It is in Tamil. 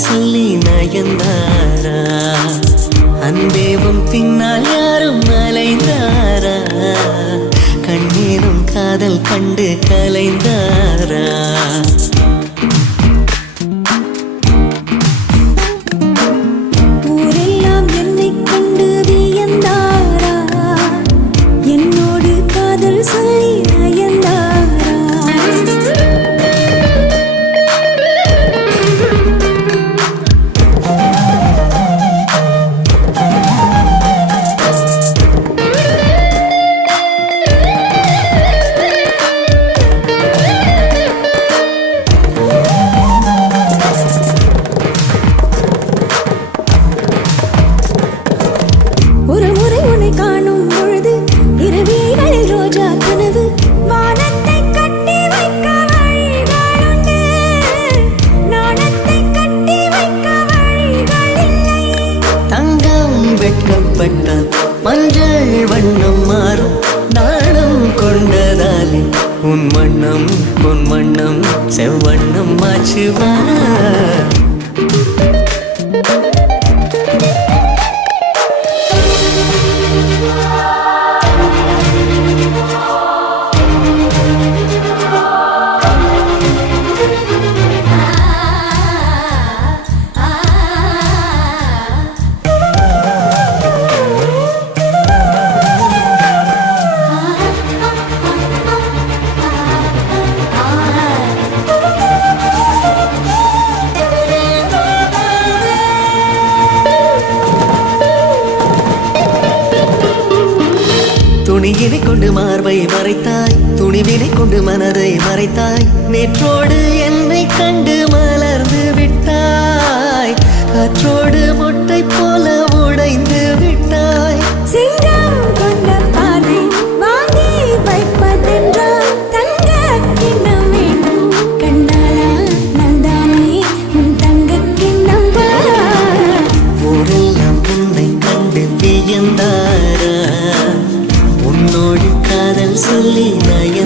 சொல்லி நயந்தாரா அன்பேவும் பின்னால் யாரும் அலைந்தாரா கண்ணீரும் காதல் கண்டு கலைந்தாரா ஊரெல்லாம் என்னை கண்டு வியந்தாரா என்னோடு காதல் சொல்லி நயந்தாரா ஒரு முறை உன்னை காணும் பொழுது இரவிகளில் ரோஜா கனவு வானத்தை கட்டி வைக்க வழிகளுண்டு நாணத்தை கட்டி வைக்க வழிகள் இல்லை தங்கம் வெட்கப்பட்டால் மஞ்சள் வண்ணம் மாறும் நாணம் கொண்டதாலே உன் வண்ணம் செவ்வண்ணம் மாச்சுவா துணியினை கொண்டு மார்பை மறைத்தாய் துணிவினை கொண்டு மனதை மறைத்தாய் நேற்றோடு என்னை கண்டு மலர்ந்து விட்டாய் காற்றோடு முட்டை போல உடைந்து விட்டாய் சிங்கம் கொண்ட பார்வை வாங்கி வைப்பதென்றால் தங்க கிண்ணம் வேண்டும் கண்ணாலா நான் தானே உன் தங்க கிண்ணம் ஊரெல்லாம் உன்னை கண்டு வியந்தாரா உன்னோடு காதல் சொல்லி நய